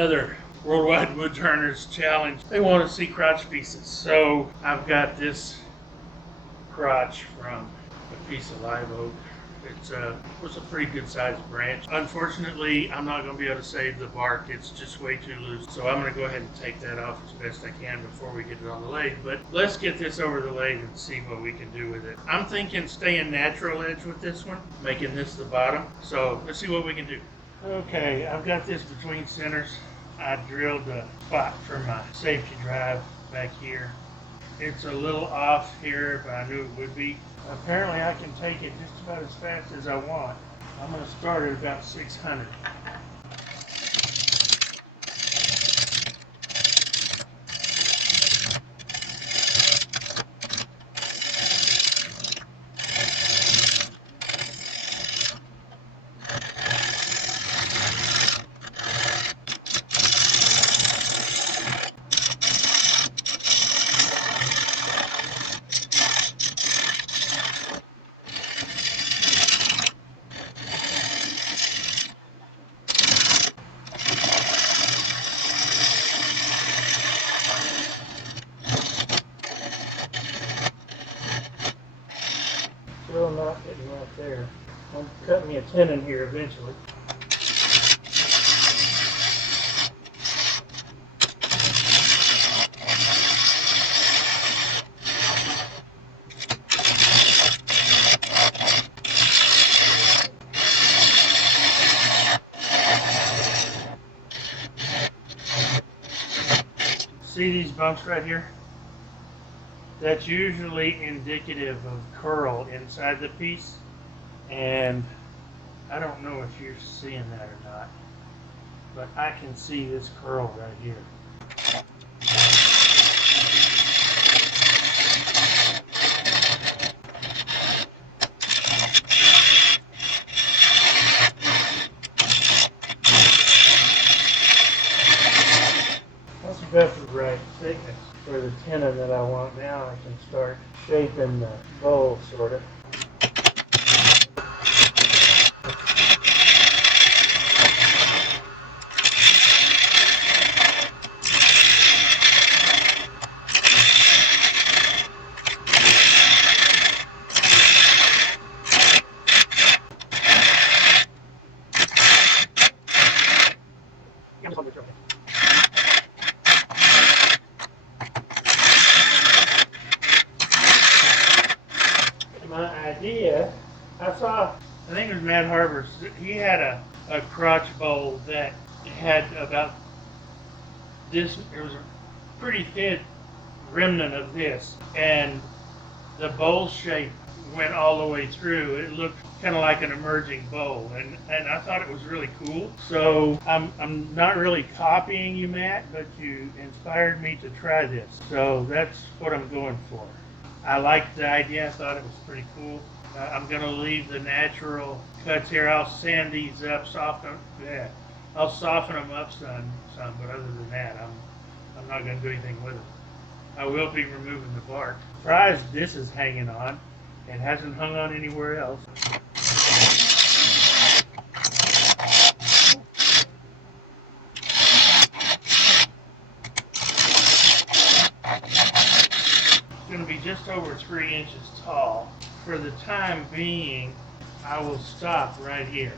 another Worldwide Woodturners challenge. They want to see crotch pieces. So I've got this crotch from a piece of Liveoak. It was a pretty good sized branch. Unfortunately, I'm not going to be able to save the bark. It's just way too loose. So I'm going to go ahead and take that off as best I can before we get it on the lathe. But let's get this over the lathe and see what we can do with it. I'm thinking staying natural edge with this one, making this the bottom. So let's see what we can do. Okay, I've got this between centers. I drilled a spot for my safety drive back here. It's a little off here, but I knew it would be. Apparently I can take it just about as fast as I want. I'm going to start at about 600. Still not getting right there. I'll cut me a tenon here eventually. See these bumps right here? That's usually indicative of curl inside the piece, and I don't know if you're seeing that or not, but I can see this curl right here. That's about the right thickness for the tenon that I want. Now I can start shaping the bowl, sort of. I think it was Matt Harbour's. He had a crotch bowl that had about this. It was a pretty thin remnant of this, and the bowl shape went all the way through. It looked kind of like an emerging bowl, and I thought it was really cool. So I'm not really copying you, Matt, but you inspired me to try this. So that's what I'm going for. I liked the idea. I thought it was pretty cool. I'm going to leave the natural cuts here. I'll sand these up, I'll soften them up some, but other than that, I'm not going to do anything with it. I will be removing the bark. Surprised this is hanging on. It hasn't hung on anywhere else. It's going to be just over 3 inches tall. For the time being, I will stop right here,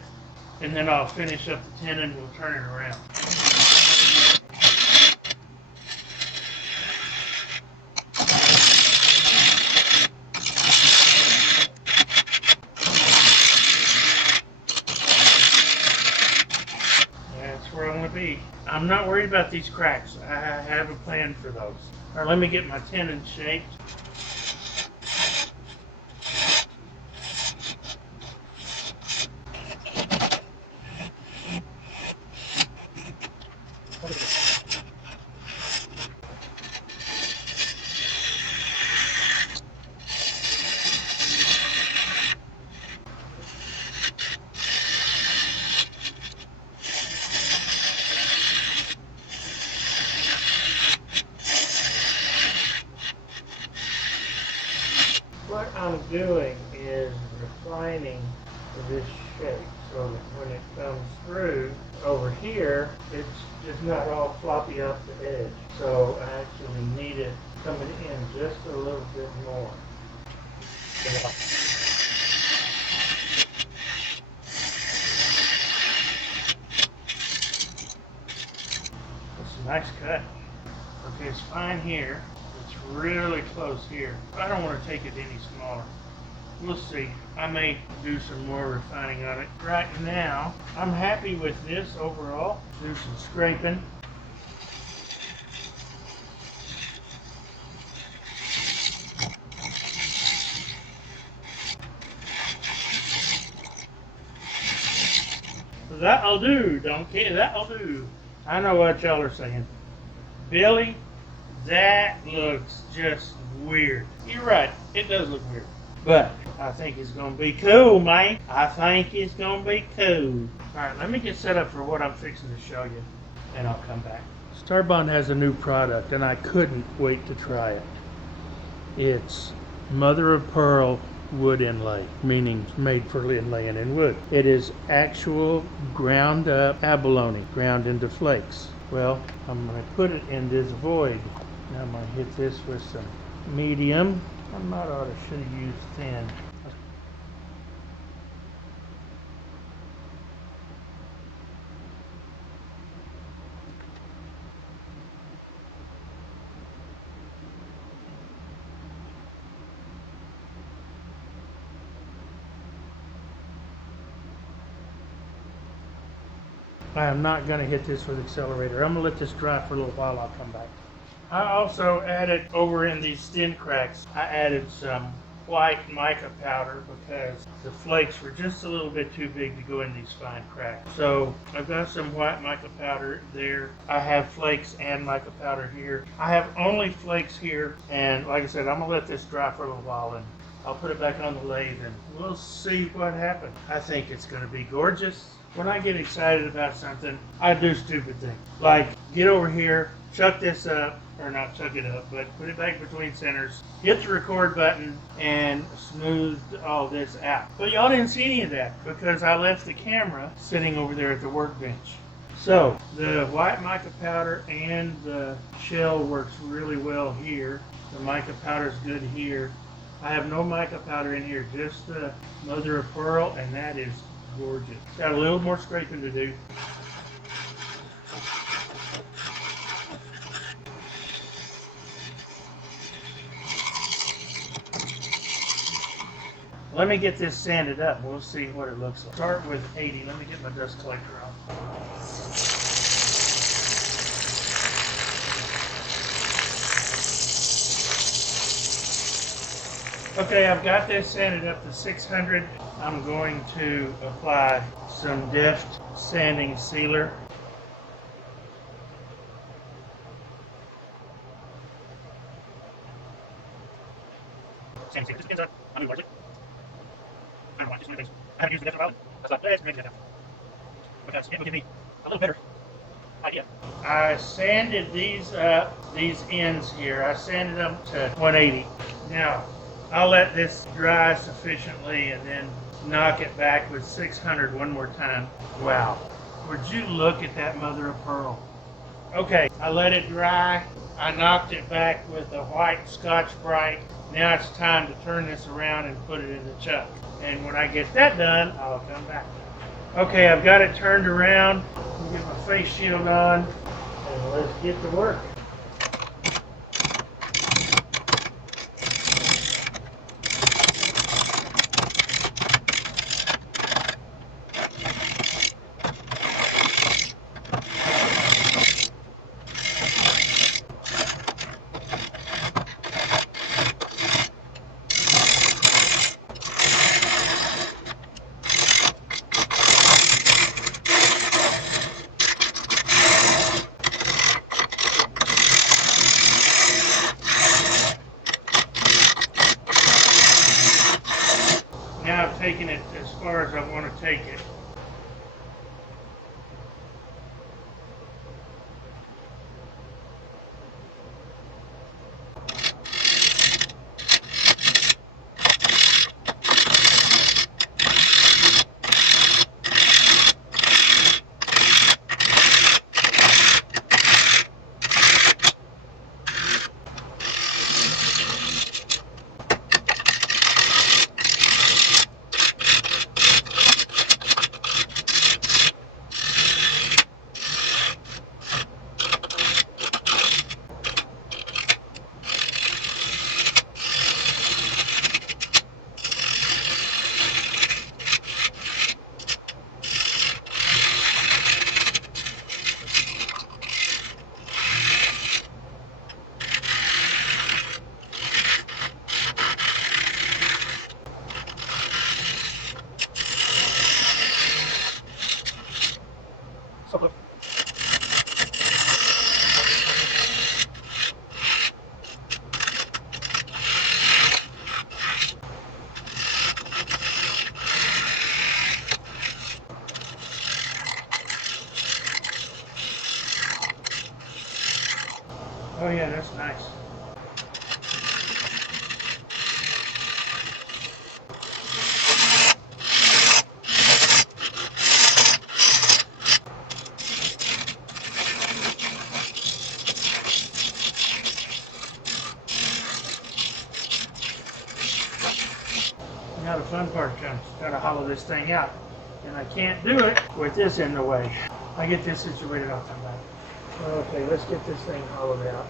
and then I'll finish up the tenon and we'll turn it around. That's where I want to be. I'm not worried about these cracks. I have a plan for those. All right, let me get my tenon shaped. What I'm doing is refining this shape so that when it comes through over here, it's just not all floppy off the edge. So I actually need it coming in just a little bit more. It's a nice cut. Okay, it's fine here. It's really close here. I don't want to take it any smaller. We'll see. I may do some more refining on it. Right now, I'm happy with this overall. Do some scraping. That'll do, donkey, that'll do. I know what y'all are saying. Billy, that looks just weird. You're right, it does look weird. But I think it's going to be cool, man. I think it's going to be cool. Alright, let me get set up for what I'm fixing to show you, and I'll come back. Starbond has a new product, and I couldn't wait to try it. It's mother of pearl wood inlay, meaning made for inlaying in wood. It is actual ground up abalone, ground into flakes. Well, I'm going to put it in this void. Now I'm going to hit this with some medium. I might ought to should have used thin. I am not going to hit this with accelerator. I'm going to let this dry for a little while. I'll come back. I also added over in these thin cracks, I added some white mica powder because the flakes were just a little bit too big to go in these fine cracks. So I've got some white mica powder there. I have flakes and mica powder here. I have only flakes here, and like I said, I'm going to let this dry for a little while and I'll put it back on the lathe and we'll see what happens. I think it's going to be gorgeous. When I get excited about something, I do stupid things. Like get over here, chuck this up, or not chuck it up, but put it back between centers, hit the record button, and smooth all this out. But y'all didn't see any of that because I left the camera sitting over there at the workbench. So the white mica powder and the shell works really well here. The mica powder is good here. I have no mica powder in here, just the mother of pearl, and that is gorgeous. Got a little more scraping to do. Let me get this sanded up and we'll see what it looks like. Start with 80. Let me get my dust collector on. Okay, I've got this sanded up to 600. I'm going to apply some Deft sanding sealer. Sanding sealer. Just depends on how many large. I don't want just one of things. I haven't used the Deft in a while. I thought, let's make it now. Because it will give me a little better idea. I sanded these up, these ends here. I sanded them to 180. Now, I'll let this dry sufficiently and then knock it back with 600 one more time. Wow. Would you look at that mother of pearl? Okay, I let it dry. I knocked it back with a white Scotch Brite. Now it's time to turn this around and put it in the chuck. And when I get that done, I'll come back. Okay, I've got it turned around. I'll get my face shield on and let's get to work. Now I've taken it as far as I want to take it. Now the fun part comes, gotta hollow this thing out. And I can't do it with this in the way. I get this situated, I'll come back. Okay, let's get this thing hollowed out.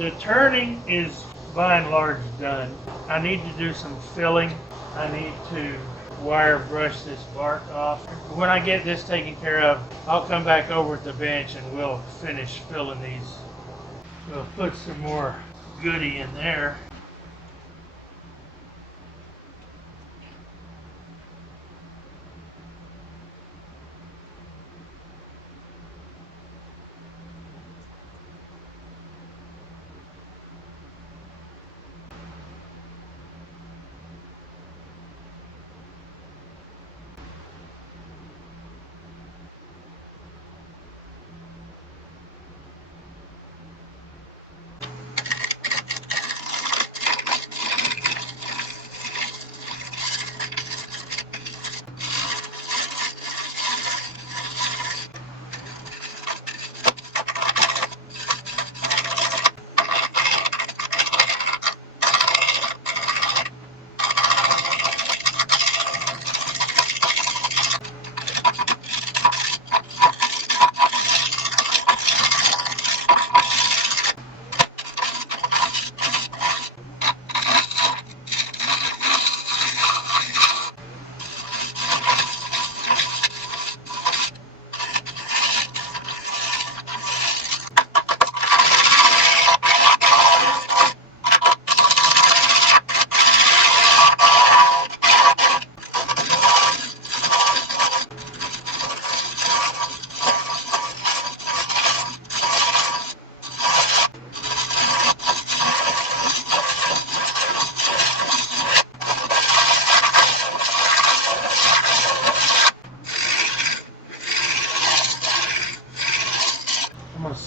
The turning is by and large done. I need to do some filling. I need to wire brush this bark off. When I get this taken care of, I'll come back over at the bench and we'll finish filling these. We'll put some more goodie in there.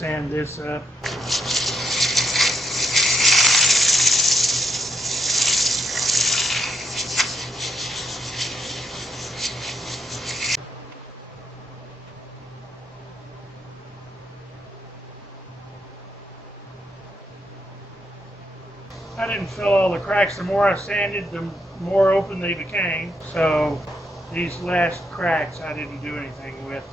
sand this up. I didn't fill all the cracks. The more I sanded, the more open they became. So these last cracks I didn't do anything with.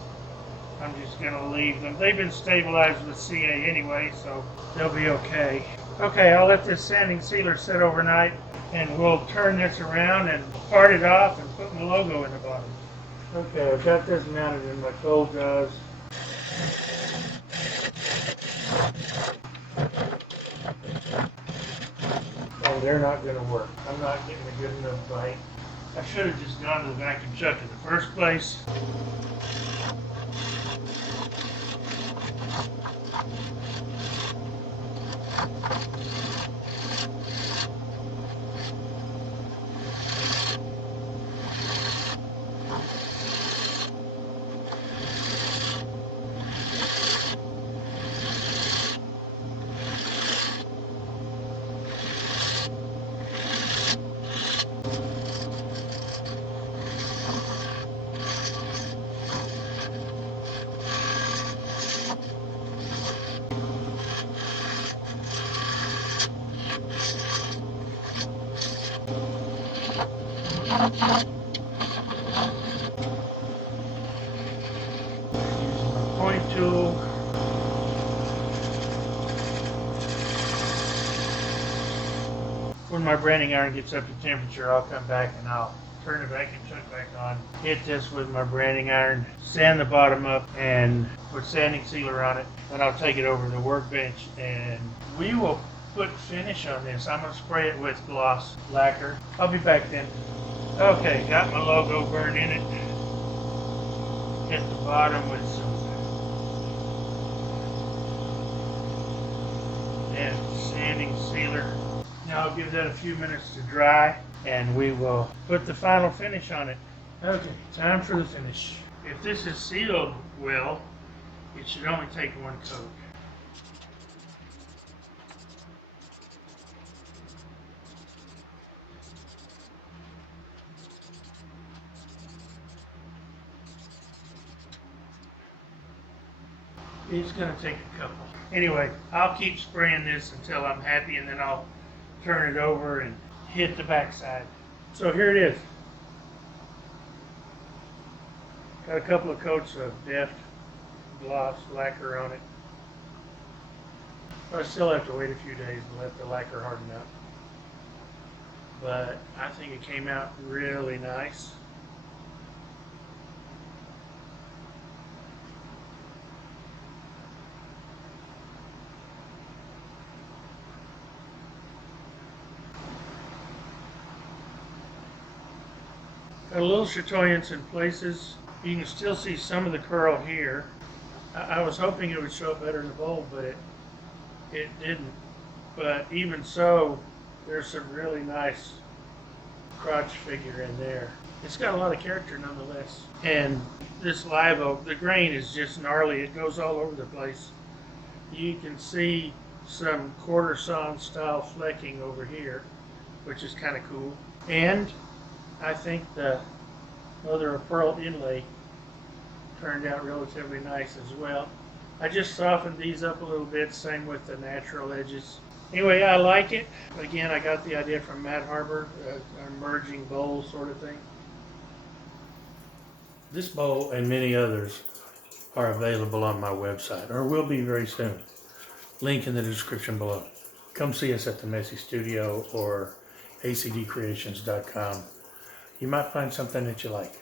I'm just going to leave them. They've been stabilized with CA anyway, so they'll be okay. Okay, I'll let this sanding sealer sit overnight, and we'll turn this around and part it off and put my logo in the bottom. Okay, I've got this mounted in my cold jaws. And they're not going to work. I'm not getting a good enough bite. I should have just gone to the vacuum chuck in the first place. Point tool. When my branding iron gets up to temperature, I'll come back and I'll turn the vacuum chuck back on, hit this with my branding iron, sand the bottom up, and put sanding sealer on it. Then I'll take it over to the workbench and we will put finish on this. I'm going to spray it with gloss lacquer. I'll be back then. Okay, got my logo burned in it. Hit the bottom with some sanding sealer. Now I'll give that a few minutes to dry and we will put the final finish on it. Okay, time for the finish. If this is sealed well, it should only take one coat. It's going to take a couple. Anyway, I'll keep spraying this until I'm happy and then I'll turn it over and hit the backside. So here it is. Got a couple of coats of deft gloss lacquer on it. I still have to wait a few days to let the lacquer harden up. But I think it came out really nice. Got a little chatoyance in places. You can still see some of the curl here. I was hoping it would show up better in the bowl, but it didn't. But even so, there's some really nice crotch figure in there. It's got a lot of character nonetheless. And this Liveoak, the grain is just gnarly. It goes all over the place. You can see some quarter sawn style flecking over here, which is kind of cool. And I think the mother of pearl inlay turned out relatively nice as well. I just softened these up a little bit, same with the natural edges. Anyway, I like it. Again, I got the idea from Matt Harbor, a merging bowl sort of thing. This bowl and many others are available on my website, or will be very soon. Link in the description below. Come see us at the Messy Studio or acdcreations.com. You might find something that you like.